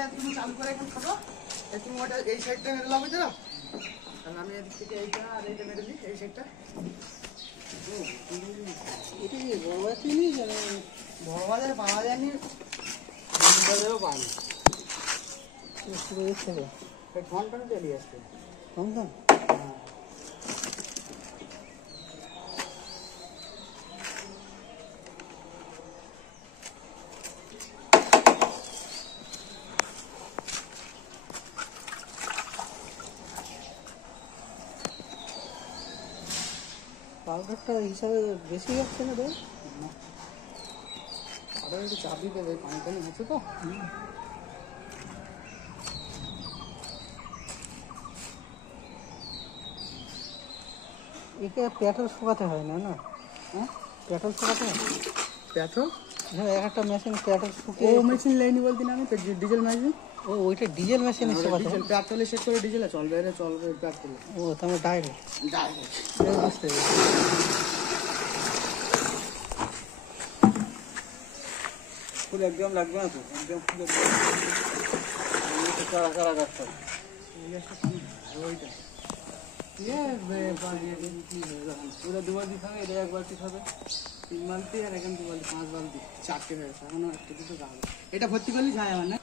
তাহলে তুমি চালু করে এখন খাবো। তুমি ওটা এই সাইডটা মেরে লাভ হইতে না, তাহলে আমি এদিক থেকে এইটা আর এইটা মেরে দিই এই সাইডটা। এটা কি বড় বাজার থেকে নিয়ে যাবে? বড় বাজারে পাওয়া যায়নি, বাজারেও পায়নি। ঠন ঠন চলে আসছে, ঠন ঠন। পাউডারটা হিসাবে বেশি যাচ্ছে না রে, আরো একটু চাপ দিতে হবে, পানি টানি হচ্ছে তো। একে পেট্রোল শুকাতে হয় না? না, হ্যাঁ পেট্রোল শুকাতে হয়। পেট্রোল? হ্যাঁ, এক একটা মেশিন পেট্রোল শুকিয়ে। ও মেশিন লাইনি বলতে না, আমি তো ডিজেল মেশিন। ও ওইটা ডিজেল মেশিনে শুকাতে হয়। পেট্রোলে সেট করে ডিজেলে চলবে, এটা চলবে পেট্রোলে। ও তাহলে ডাইরেক্ট ডাইরেক্ট বুঝতে পেরেছি। ফুল একদম লাগবে না তো, একদম ফুল কারা কারা রাখতে হবে। ওইটা পুরো 2 বালতি খাবে, এটা 1 বালতি খাবে, 3 বালতি আর এখানে 2 বালতি, 5 বালতি, 4টে হয়েছে। এখনো একটু দুটো খাবে। এটা ভর্তি করলে যায় আমার না।